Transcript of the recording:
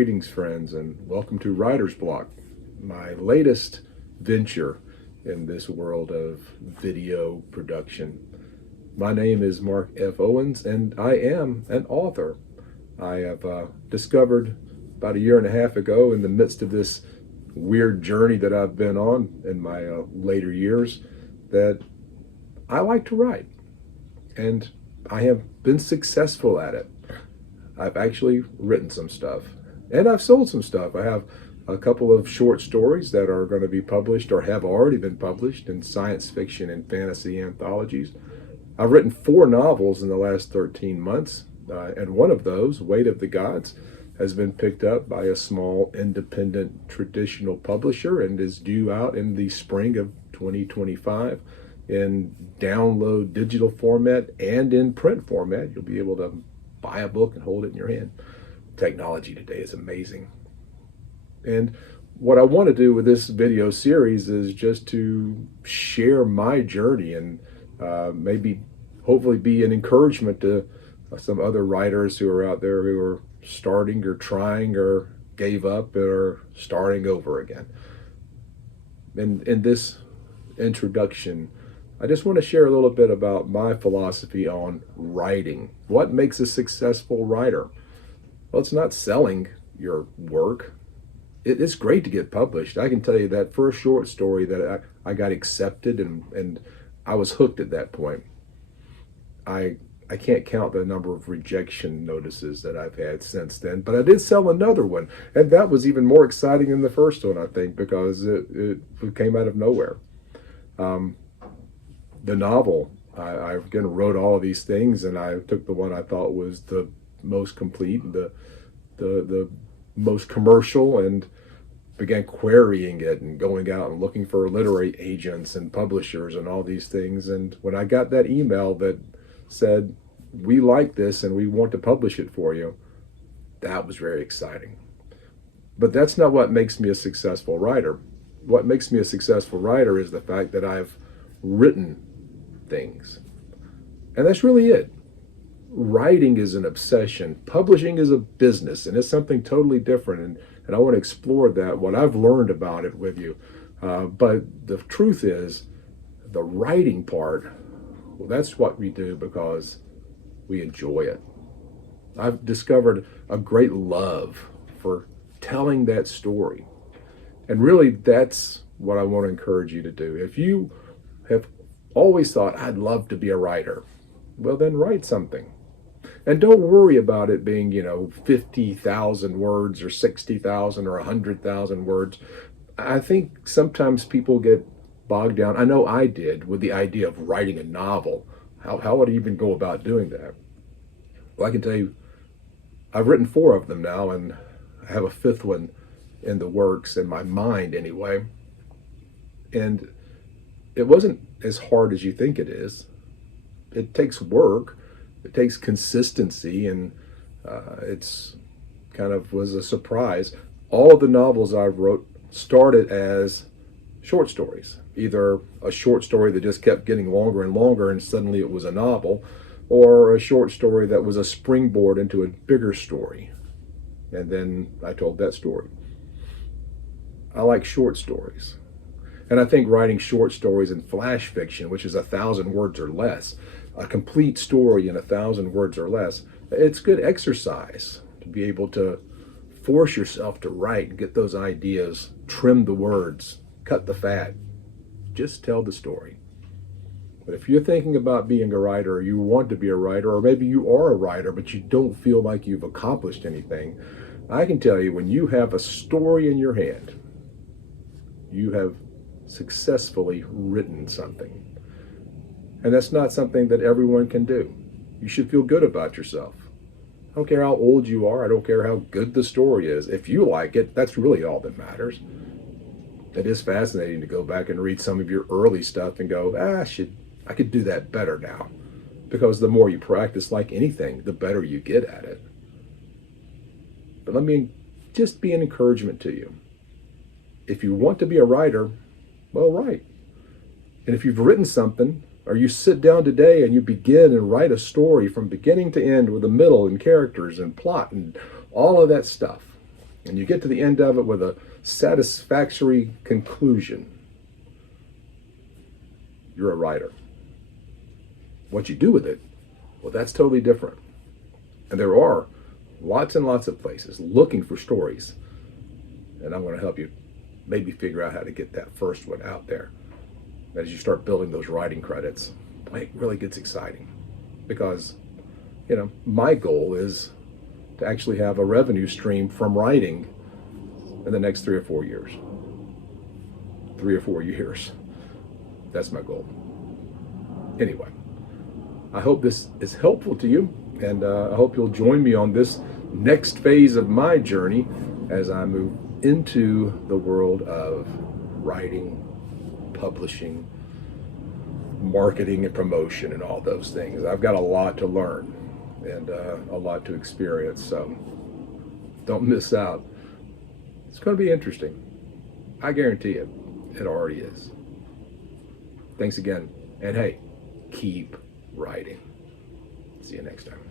Greetings, friends, and welcome to Writer's Block, my latest venture in this world of video production. My name is Mark F. Owens, and I am an author. I have discovered about a year and a half ago, in the midst of this weird journey that I've been on in my later years, that I like to write, and I have been successful at it. I've actually written some stuff, and I've sold some stuff. I have a couple of short stories that are going to be published or have already been published in science fiction and fantasy anthologies. I've written 4 novels in the last 13 months, and one of those, Weight of the Gods, has been picked up by a small independent traditional publisher and is due out in the spring of 2025 in download digital format and in print format. You'll be able to buy a book and hold it in your hand. Technology today is amazing. And what I want to do with this video series is just to share my journey and maybe hopefully be an encouragement to some other writers who are out there who are starting or trying or gave up or starting over again. And in this introduction, I just want to share a little bit about my philosophy on writing. What makes a successful writer? Well, it's not selling your work. It's great to get published. I can tell you that first short story that I got accepted and I was hooked at that point. I can't count the number of rejection notices that I've had since then, but I did sell another one, and that was even more exciting than the first one, I think, because it came out of nowhere. The novel, I again wrote all of these things, and I took the one I thought was the most complete, the most commercial, and began querying it and going out and looking for literary agents and publishers and all these things. And when I got that email that said, "We like this and we want to publish it for you," that was very exciting. But that's not what makes me a successful writer. What makes me a successful writer is the fact that I've written things. And that's really it. Writing is an obsession. Publishing is a business, and it's something totally different. And I want to explore that, what I've learned about it with you. But the truth is, the writing part, well, that's what we do because we enjoy it. I've discovered a great love for telling that story. And really, that's what I want to encourage you to do. If you have always thought, "I'd love to be a writer," well, then write something. And don't worry about it being, 50,000 words or 60,000 or 100,000 words. I think sometimes people get bogged down. I know I did, with the idea of writing a novel. How would I even go about doing that? Well, I can tell you, I've written 4 of them now, and I have a 5th one in the works, in my mind anyway. And it wasn't as hard as you think it is. It takes work, it takes consistency, and it's kind of was a surprise. All of the novels I wrote started as short stories, either a short story that just kept getting longer and longer and suddenly it was a novel, or a short story that was a springboard into a bigger story, and then I told that story. I like short stories. And I think writing short stories and flash fiction, which is 1,000 words or less, a complete story in 1,000 words or less, it's good exercise to be able to force yourself to write and get those ideas, trim the words, cut the fat. Just tell the story. But if you're thinking about being a writer, or you want to be a writer, or maybe you are a writer, but you don't feel like you've accomplished anything, I can tell you, when you have a story in your hand, you have successfully written something. And that's not something that everyone can do. You should feel good about yourself. I don't care how old you are. I don't care how good the story is. If you like it, that's really all that matters. It is fascinating to go back and read some of your early stuff and go, I could do that better now. Because the more you practice, like anything, the better you get at it. But let me just be an encouragement to you. If you want to be a writer, well, write. And if you've written something, or you sit down today and you begin and write a story from beginning to end with a middle and characters and plot and all of that stuff, and you get to the end of it with a satisfactory conclusion, you're a writer. What you do with it, well, that's totally different. And there are lots and lots of places looking for stories. And I'm going to help you maybe figure out how to get that first one out there. As you start building those writing credits, boy, it really gets exciting. Because, my goal is to actually have a revenue stream from writing in the next 3 or 4 years. 3 or 4 years. That's my goal. Anyway, I hope this is helpful to you, and I hope you'll join me on this next phase of my journey as I move into the world of writing, publishing, marketing, and promotion, and all those things. I've got a lot to learn and a lot to experience, so don't miss out. It's going to be interesting. I guarantee it. It already is. Thanks again, and hey, keep writing. See you next time.